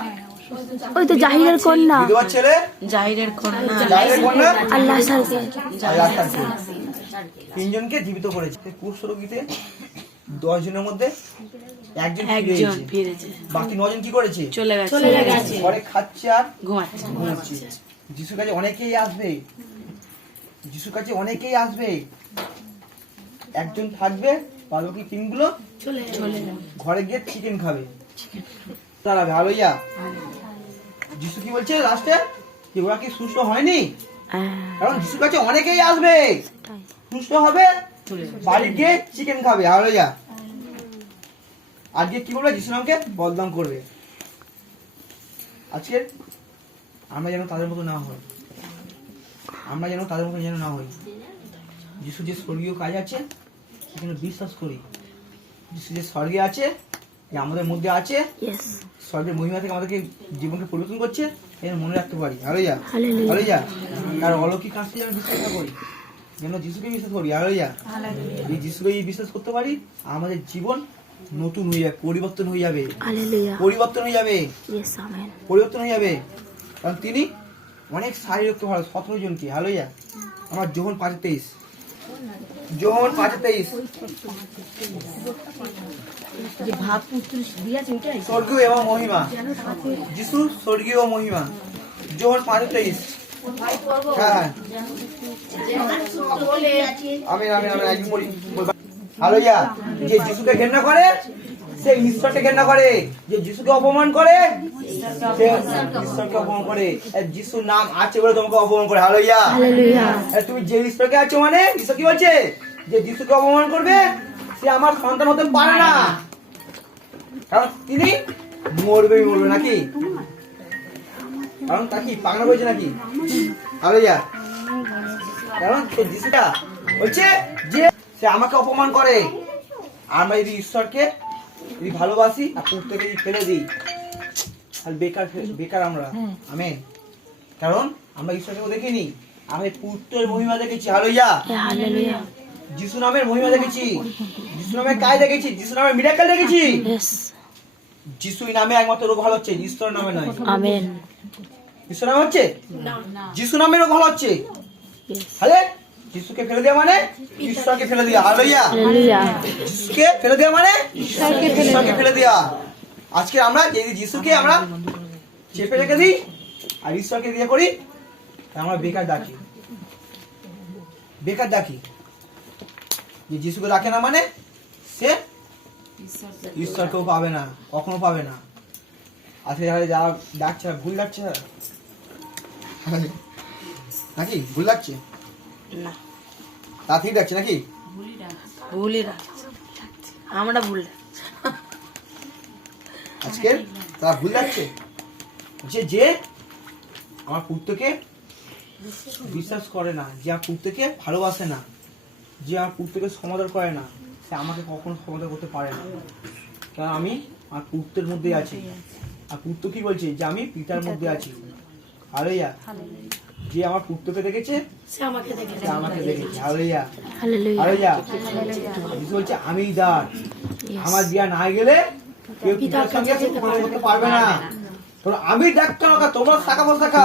ওই তো জাহিরের কন্যা বিধবার ছেলে, জাহিরের কন্যা আর লাসারকে। আর লাসারকে। 3 জনকে জীবিত করেছে। কুষ্ঠরোগীতে 10 জনের মধ্যে একজন ফিরেছে, বাকি 9 জন কি করেছে? চলে গেছে, ঘরে খাচ্ছে আর ঘুমাচ্ছে। যিশুর কাছে অনেকেই আসবে। একজন থাকবে, বাকি 3 গুলো চলে ঘরে গিয়ে চিকেন খাবে। তারা হালেলুয়া। যিশু কি বলছে লাস্টে? যে ওরা কি সুস্থ হয়নি? কারণ যিশুর কাছে অনেকেই আসবে, সুস্থ হবে, বাড়ি গিয়ে চিকেন খাবে। হালেলুয়া। আজকে কি বলবে? যিশু নামকে বদনাম করবে। আজকে আমরা যেন তাদের মতো না হই। যিশু যে স্বর্গীয় কাজ আছে সেখানে বিশ্বাস করি। যিশু যে স্বর্গে আছে, যে আমাদের মধ্যে আছে, স্বর্গের মহিমা থেকে আমাদেরকে জীবনকে পরিবর্তন করছে, এটা মনে রাখতে পারি। হালেলুয়া। আর অলৌকিক কাজটি যেন বিশ্বাস না করি, যেন যিশুকে বিশ্বাস করি। হালেলুয়া। এই যিশুকে বিশ্বাস করতে পারি, আমাদের জীবন নতুন হয়ে যাবে, পরিবর্তন হয়ে যাবে। কারণ তিনি অনেক শারীরিক ভালো 17 জনকে। হালেলুয়া। আমার যোহন 5:23 স্বর্গীয় এবং মহিমা। যিশু স্বর্গীয় মহিমা। যোহন 5:23। হ্যাঁ, আমিন। একদম বলি। হালেলুয়া। যে যিশুকে ঘৃণা করে সে ঈশ্বরকে ঘৃণা করে। যে যিশুকে অপমান করে সে ঈশ্বরকে অপমান করে। যিশুর নাম আছে বলে তোমাকে অপমান করে। হালেলুয়া। তুমি যে ঈশ্বরকে আছো, মানে ঈশ্বর কি বলছে? যে যিশুকে অপমান করবে সে আমার সন্তান হতে পারে না, কারণ তিনি মরবে নাকি? কারণ তাকে পাগলা হয়েছে নাকি? হালেলুয়া। কারণ যিশুটা বলছে যে সে আমাকে অপমান করে। আমরা যদি ঈশ্বরকে ভালোবাসি আর পুত্রকে যদি ফেলে দিই, আর বেকার আমরা। আমেন। কারণ আমরা ঈশ্বরকে দেখিনি, আমরা পুত্রের মহিমা দেখেছি। হালেলুয়া। যিশু নামের মহিমা দেখেছি, যিশু নামের কাজ দেখেছি, যিশু নামের মিরাকেল দেখেছি। যিশু নামে একমাত্র রোগ ভালো হচ্ছে, ঈশ্বরের নামে নয়। আমেন। ঈশ্বর নামে হচ্ছে, যিশু নামের রোগ ভালো হচ্ছে। হালে যিশুকে ফেলে দেওয়া মানে ঈশ্বরকে ফেলে দেওয়া। হালেলুয়া। যিশুকে ফেলে দেওয়া মানে ঈশ্বরকে ফেলে দেওয়া। আজকে আমরা যদি যিশুকে আমরা চেপে রেখে দিই আর ঈশ্বরকে দিয়ে করি, আমরা বেকার ডাকি। যে যিশুকে ডাকে না মানে সে ঈশ্বরকেও পাবে না, কখনো পাবে না। আজকে যারা ডাকছে ভুল ডাকছে নাকি? ভুল ডাকছে না, তা ঠিক ডাকছে নাকি? ভুলই আমরা ভুল। আজকে তারা ভুল যাচ্ছে। যে আমার পুত্রকে বিশ্বাস করে না, যে আমার পুত্রকে ভালোবাসে না, যে আমার পুত্রকে সমাদর করে না, সে আমাকে কখনো সমাদর করতে পারে না। কারণ আমি আমার পুত্রের মধ্যে আছি। আর পুত্র কি বলছে? যে আমি পিতার মধ্যে আছি। হালেলুয়া। যে আমার পুত্রকে দেখেছে সে আমাকে দেখেছে। হালেলুয়া। যিশু বলছে আমি দ্বার, আমার দিয়া না গেলে কেউ পিতার সঙ্গে কথা বলতে পারবে না। আমি ডাকতে না, তোমরা শাখা শাখা।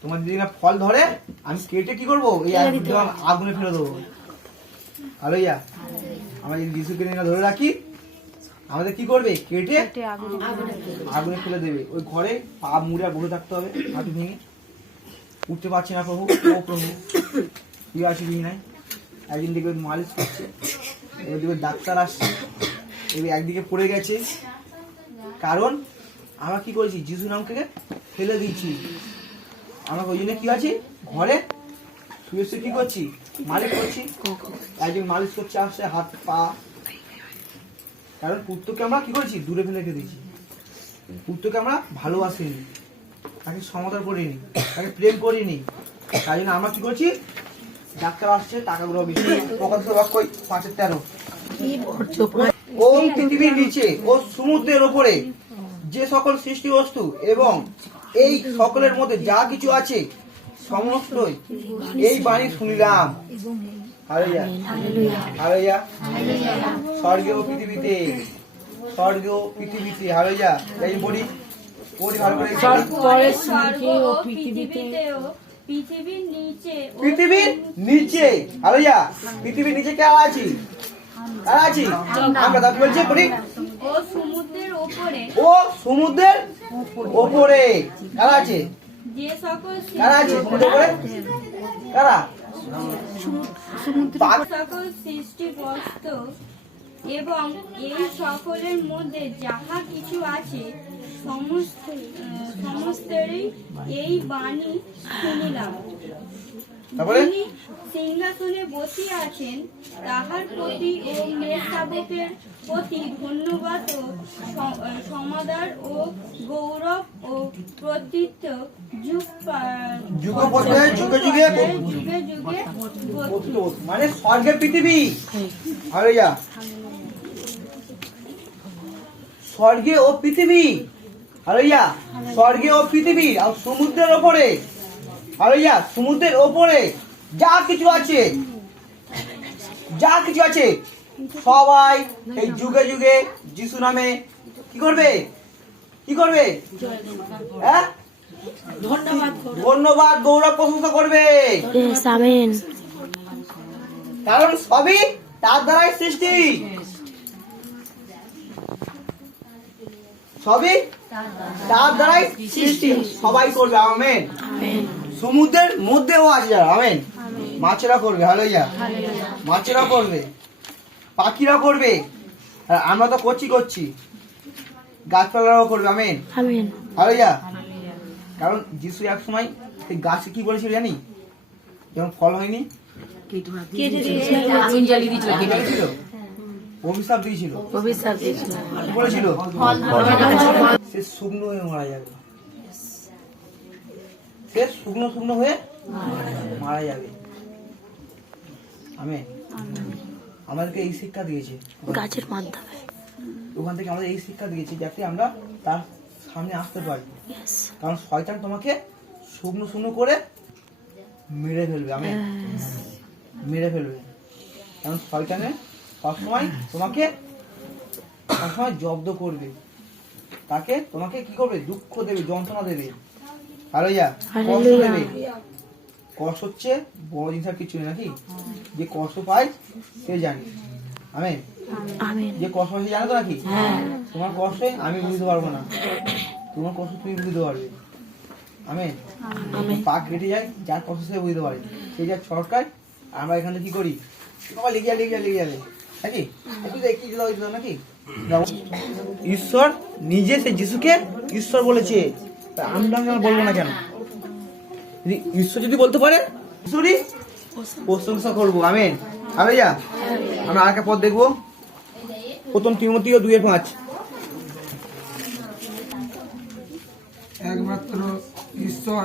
তোমার যদি না ফল ধরে আমি কেটে কি করবো? এই আগুনে ফেলে দেবো। হালেলুয়া। আমরা যদি যিশুকে না ধরে রাখি, আমাদের কি করবে? কেটে আগুনে ফেলে দেবে। ওই ঘরে পা মুড়ে বসে থাকতে হবে, হাঁটু ভেঙে। উঠতে পারছি না প্রভু, ও প্রভু তুই আসবি নাই। একদিন দেখবে মালিশ করছে, এবার দেখবে ডাক্তার আসছে, এবার একদিকে পড়ে গেছে, কারণ আমরা কি করেছি, যিশু নামকে ফেলে দিচ্ছি। আমরা ওই জন্য কি আছি, ঘরে শুয়ে শুয়ে কি করছি, মালিশ করছি। একজন মালিশ করছে আসছে হাত পা, কারণ পুত্রকে আমরা কি করেছি, দূরে ফেলে রেখে দিয়েছি। পুত্রকে আমরা ভালোবাসিনি, তাকে সমাদর করিনি, তাকে প্রেম করিনি। তাই জন্য আমরা কি করছি, ডাক্তার আসছে টাকাগুলো বেশি, প্রকাশ 5-13 ও পৃথিবীর নিচে ও সমুদ্রের ওপরে যে সকল সৃষ্টি বস্তু এবং এই সকলের মধ্যে যা কিছু আছে সমস্তই এই বাণী শুনিলাম। Hallelujah, hallelujah. স্বর্গে ও পৃথিবীতে, স্বর্গে ও পৃথিবীতে, হালেলুয়া। এই পড়ি ভালো করে। পৃথিবীর নিচে পৃথিবীর নিচে, হালেলুয়া। পৃথিবীর নিচে কে আছি, কারা আছি আমরা, দাবি বলছে পড়ি। ও সমুদ্রের ওপরে, ও সমুদ্রের ওপরে কারা আছে, যে সকল কারা আছে সমুদ্রের ওপরে, কারা, সকল সৃষ্টি বস্তু এবং এই সকলের মধ্যে যাহা কিছু আছে সমস্তেরই এই বাণী শুনিলাম। তারপরে যিনি সিংহাসনে বসিয়া আছেন তাহার প্রতি ও মেষশাবকের প্রতি ধন্যবাদ ও সমাদর ও গৌরব ও কর্তৃত্ব যুগে যুগে মানে স্বর্গে পৃথিবী, হালেলুয়া। স্বর্গে ও পৃথিবী, হালেলুয়া। স্বর্গে ও পৃথিবী আর সমুদ্রের ওপরে, হালেলুয়া। সমুদ্রের ওপরে যা কিছু আছে, যা কিছু আছে সবাই এই যুগে যুগে যিশু নামে কি করবে, কি করবে, হ্যাঁ, ধন্যবাদ গৌরব প্রশংসা করবে। আমেন। কারণ সবই তার দ্বারাই সৃষ্টি, সবই তার দ্বারাই সৃষ্টি, সবাই করবে। আমেন। সমুদ্রের মধ্যেও আছে যারা, আমেন। মাছেরা করবে, হালেলুয়া। মাছেরা করবে, পাখিরা করবে, আর আমরা তো করছি, গাছপালারাও করবে, আমেন, হালেলুয়া। কারণ যিশু এক সময় এই গাছে কি বলেছিল জানি, যখন ফল হয়নি ছিল, অভিশাপ দিয়েছিল, কি বলেছিল, সে শুকনো হয়ে মারা যাবে, সে শুকনো হয়ে মারা যাবে। আমেন। আমাদেরকে এই শিক্ষা দিয়েছে গাছের মাধ্যমে, ওখান থেকে আমাদের এই শিক্ষা দিয়েছে যাতে আমরা তার সামনে আসতে পারি। কারণ শয়তান তোমাকে শুকনো করে মেরে ফেলবে, আমেন, মেরে ফেলবে। কারণ শয়তানে সবসময় তোমাকে সবসময় জব্দ করবে, তাকে তোমাকে কি করবে, দুঃখ দেবে, যন্ত্রণা দেবে, হালেলুয়া, কষ্ট দেবে। কষ্ট হচ্ছে বড় জিনিস আর কিছু নেই নাকি, যে কষ্ট পায় সে জানে, আমেন। যে কষ্ট পায় সে জানে তো নাকি, তোমার কষ্ট আমি বুঝতে পারবো না, তোমার কষ্ট তুমি বুঝতে পারবে, আমেন। পা কেটে যায় যার কষ্ট সে বুঝতে পারে, সে যা সরকার। আমরা এখানে কি করি, লিখে যাবে নাকি, একটু দেখি নাকি। ঈশ্বর নিজে সে যিশুকে ঈশ্বর বলেছে, আমরা বলবো না কেন? ঈশ্বর যদি বলতে পারে ঈশ্বরই প্রশংসা করবো, আমেন, হালেলুয়া। আমরা আরেকটা পদ দেখবো, প্রথম তিমোথেও 2:5। একমাত্র ঈশ্বর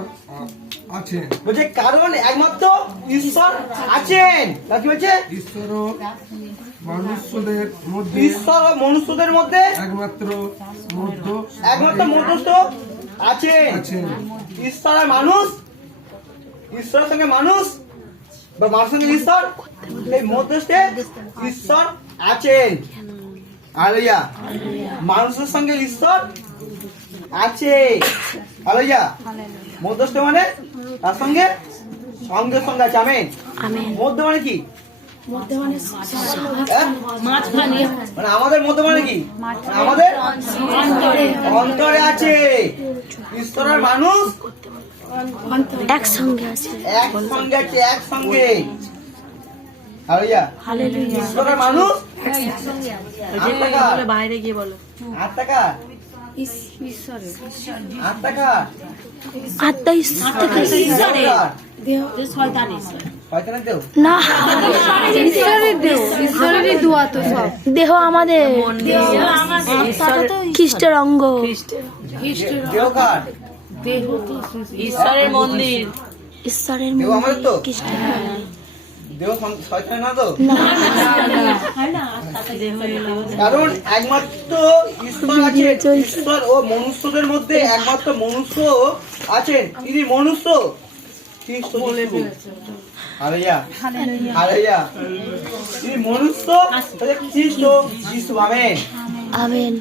আছেন, বলছে কারণ একমাত্র ঈশ্বর আছেন, তা কি বলছে, ঈশ্বর ও মনুষ্যদের মধ্যে, ঈশ্বর ও মনুষ্যদের মধ্যে একমাত্র মধ্যস্থ আছেন। ঈশ্বর আর মানুষ, ঈশ্বরের সঙ্গে মানুষ বা মানুষের সঙ্গে ঈশ্বর, এই মধ্যস্থে ঈশ্বর আছেন, হালেলুয়া। মানুষের সঙ্গে ঈশ্বর আছে, হালেলুয়া। মধ্যস্থ মানে তার সঙ্গে সঙ্গে আছে, আমেন। মধ্য মানে কি, মানে আমাদের মধ্যে মানে কি, আমাদের অন্তরে আছে। ঈশ্বর আর মানুষ একসঙ্গে আছে, একসঙ্গে। হালেলুয়া। হালেলুয়া। ঈশ্বরের মানুষ ওই যে আত্মাকার বলো, বাইরে গিয়ে বলো। আত্মাকার ঈশ্বরের আত্মাকার আত্মা ঈশ্বর। শয়তানের দেহ না, ঈশ্বরের দেহ, ঈশ্বরেরই দোয়া তো সব। দেহ আমাদের খ্রিস্টের অঙ্গ। দেহকার ঈশ্বরের মন্দির। ঈশ্বরের দেহ আমাদের তো খ্রিস্টের দেহ শয়তানের না তো না, কারণ একমাত্র ঈশ্বর আছে, ঈশ্বর ও মনুষ্যদের মধ্যে একমাত্র মনুষ্য আছেন, তিনি মনুষ্য খ্রিস্ট যিশু। Hallelujah hallelujah. তিনি মনুষ্য খ্রিস্ট যিশু। Amen amen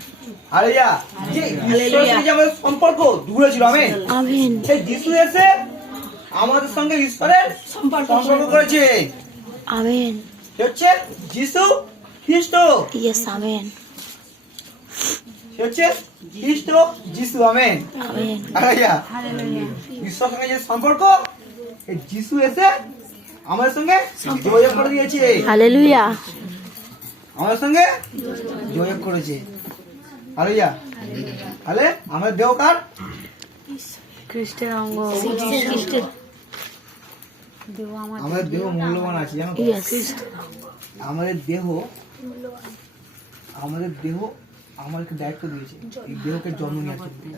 hallelujah. যে ঈশ্বরের সঙ্গে যে আমাদের সম্পর্ক দূরে ছিল, আমেন, আমেন সেই যিশু এসে আমাদের সঙ্গে ঈশ্বরের সম্পর্ক করেছে। আমেন। সে হচ্ছে যিশু খ্রিস্ট, ইয়েস আমেন সে হচ্ছে খ্রিস্ট যিশু। Amen amen hallelujah. ঈশ্বরের সঙ্গে যে সম্পর্ক, এই যিশু এসে আমাদের সঙ্গে যোগাযোগ করে দিয়েছে, হালেলুয়া। আমাদের সঙ্গে যোগাযোগ করেছে। হালেলুয়া। তাহলে আমাদের দেহ কার? খ্রিস্টের অঙ্গ। আমাদের দেহ মূল্যবান আছে, জানো তো? ইয়েস আমাদের দেহ আমাদেরকে দায়িত্ব দিয়েছে এই দেহকে যত্ন নেওয়ার জন্য।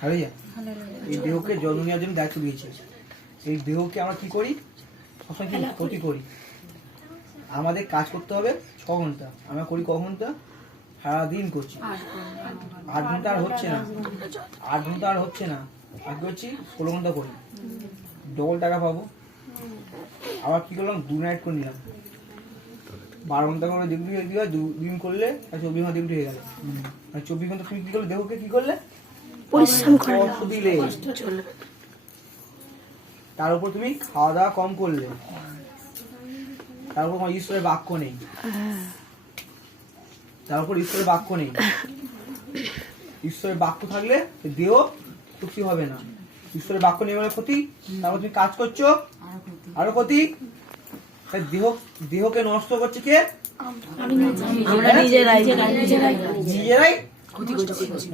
হালেলুয়া। এই দেহকে যত্ন নেওয়ার জন্য দায়িত্ব দিয়েছে। এই দেহকে আমরা কি করি? সবসময় কি ক্ষতি করি। আমাদের কাজ করতে হবে 6 ঘন্টা, আমরা করি ক ঘন্টা? সারাদিন করছি। 8 ঘন্টা আর হচ্ছে না, 8 ঘন্টা আর হচ্ছে না, আর করছি 16 ঘন্টা করি, ডবল টাকা পাবো। আবার কি করলাম? 2 নাইট করে নিলাম, 12 ঘন্টা করে ডিউটি হয়ে গেল, 2 দিন করলে 24 ঘন্টা ডিউটি হয়ে গেল। 24 ঘন্টা তুমি কি করলে? দেহকে কি করলে? পরিশ্রম করে কষ্ট দিলে। তার উপর তুমি খাওয়া দাওয়া কম করলে, তার উপর আমার ঈশ্বরের বাক্য নেই, তার উপর ঈশ্বরের বাক্য নেই। ঈশ্বরের বাক্য থাকলে দেহ ক্ষতি হবে না। ঈশ্বরের বাক্য নেই বলে ক্ষতি, তারপর তুমি কাজ করছো আরো ক্ষতি। তাই দেহকে নষ্ট করছে কে? আমরা নিজেরাই। নিজেরাই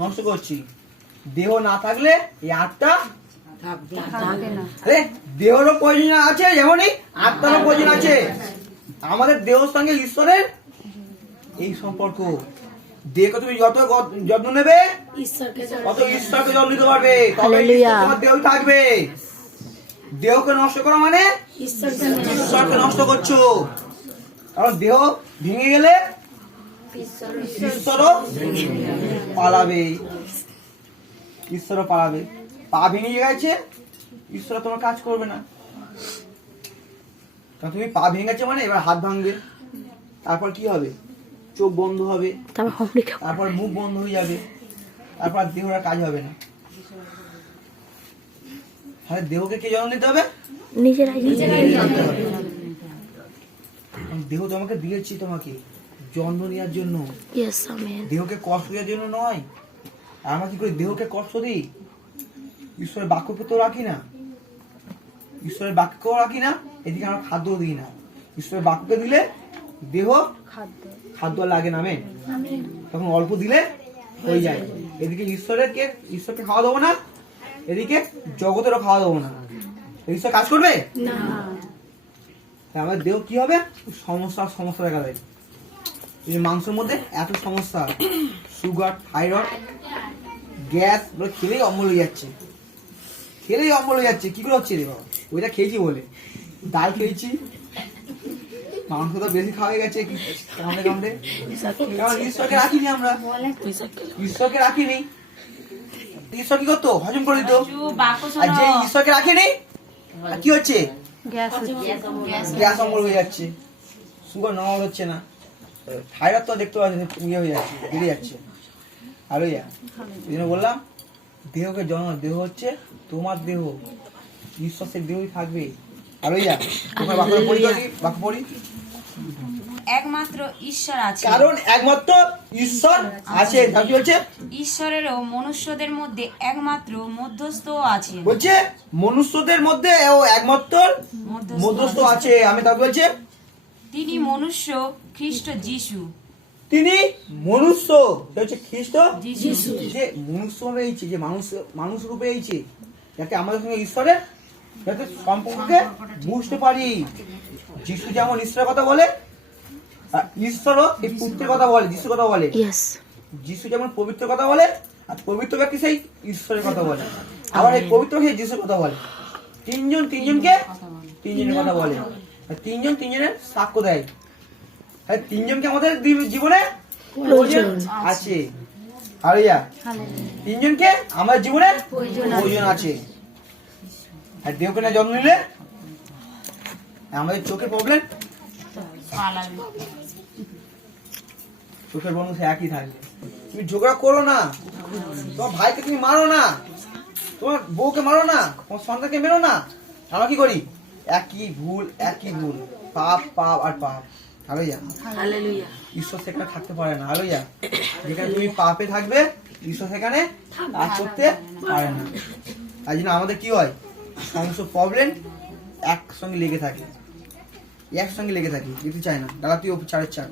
নষ্ট করছি। দেহ না থাকলে এই আত্মা আরে দেহেরও প্রয়োজন আছে, যেমনই আত্মারও প্রয়োজন আছে। আমাদের দেহের সঙ্গে ঈশ্বরের এই সম্পর্ক। দেহকে তুমি যত যত্ন নেবে তত ঈশ্বরকে যত্ন নিতে পারবে, তবে ঈশ্বর তোমার দেহ থাকবে। দেহকে নষ্ট করা মানে ঈশ্বরকে নষ্ট করছো। কারণ দেহ ভেঙে গেলে ঈশ্বরও পালাবে, ঈশ্বরও পালাবে। পা ভেঙে গেছে, ঈশ্বর তোমার কাজ করবে না। কারণ তুমি পা ভেঙেছে মানে এবার হাত ভাঙবে, তারপর কি হবে? চোখ বন্ধ হবে, তারপর মুখ বন্ধ হয়ে যাবে, তারপর দেহরা কাজ হবে না। তাহলে দেহকে কে যত্ন নিতে হবে? নিজেরাই। দেহ তোমাকে দিয়েছি তোমাকে যত্ন নেওয়ার জন্য, ইয়েস আমেন দেহকে কষ্ট দেওয়ার জন্য নয়। আর আমরা কি করি? দেহকে কষ্ট দিই, ঈশ্বরের বাক্যকে তো রাখি না, ঈশ্বরের বাক্যকেও রাখি না, এদিকে আমরা খাদ্য দিই না। ঈশ্বরের বাক্যকে দিলে দেহ খাদ্য লাগে না, আমেন। তখন অল্প দিলে হয়ে যায়। এদিকে ঈশ্বরকে খাওয়া দেবো না, এদিকে জগতেরও খাওয়া দেবো না, ঈশ্বর কাজ করবে না। আমাদের দেহ কি হবে? সমস্যা দেখা দেয়। এই মাংসের মধ্যে এত সমস্যা, সুগার, থাইরয়েড, গ্যাস, খেলেই অম্বল হয়ে যাচ্ছে, খেলেই অম্বল হয়ে যাচ্ছে। কি করে হচ্ছে রে বাবা? ওইটা খেয়েছি বলে, ডাল খেয়েছি, মাংস তো বেশি খাওয়া হয়ে গেছে, কামড়ে কামড়ে। ঈশ্বরকে রাখিনি আমরা, ঈশ্বরকে রাখিনি। ঈশ্বর কি করতো? হজম করে দিত। আর যে ঈশ্বরকে রাখিনি, কি হচ্ছে? গ্যাস অম্বল হয়ে যাচ্ছে, সুগার নর্মাল হচ্ছে না, থাইরয়েড তো দেখতে পাচ্ছি ইয়ে হয়ে যাচ্ছে, বেড়ে যাচ্ছে। আরো এই জন্য বললাম দেহকে জন্ম, দেহ হচ্ছে তোমার দেহ, ঈশ্বর সেই দেহই থাকবে। আরো বাক্য পড়ি। একমাত্র ঈশ্বর আছে, কারণ একমাত্র ঈশ্বর আছে। কি হচ্ছে? ঈশ্বরেরও মনুষ্যদের মধ্যে একমাত্র মধ্যস্থ আছে, বলছে মনুষ্যদের মধ্যে ও একমাত্র মধ্যস্থ আছে। আমি তাকে বলছে তিনি মনুষ্য খ্রিস্ট যিশু। তিনি মনুষ্য, সে হচ্ছে খ্রিস্ট যিশু, যে মনুষ্য ভাবে এইছে, যে মানুষ রূপে এইছে, যাতে আমাদের সঙ্গে ঈশ্বরের যাতে সম্পর্ককে বুঝতে পারি। যিশু যেমন ঈশ্বরের কথা বলে, ঈশ্বরও এই পুত্রের কথা বলে, যিশুর কথা বলে। ইয়েস। যিশু যেমন পবিত্র কথা বলে, আর পবিত্র ব্যক্তি সেই ঈশ্বরের কথা বলে, আবার এই পবিত্র সেই যিশুর কথা বলে। তিনজনকে তিনজনের কথা বলে, আর তিনজনের সাক্ষ্য দেয়। আর তিনজনকে আমাদের জীবনে প্রয়োজন আছে। হালেলুয়া। তিনজনকে আমাদের জীবনে প্রয়োজন আছে। আর দেহকে জন্ম নিলে আমাদের চোখের প্রবলেম, চোখের বন্ধু সে একই থাকবে। তুমি ঝগড়া করো না, তোমার ভাইকে তুমি মারো না, তোমার বউকে মারো না, তোমার সন্তানকে মেরো না। আমরা কি করি? একই ভুল, পাপ পাপ আর পাপ। হালেলুয়া। ঈশ্বর সেখানে থাকতে পারে না। হালেলুয়া। যেখানে তুমি পাপে থাকবে, ঈশ্বর সেখানে কাজ করতে পারে না। তাই জন্য আমাদের কি হয়, সমস্ত প্রবলেম একসঙ্গে লেগে থাকে, যেতে চায় না। 4:4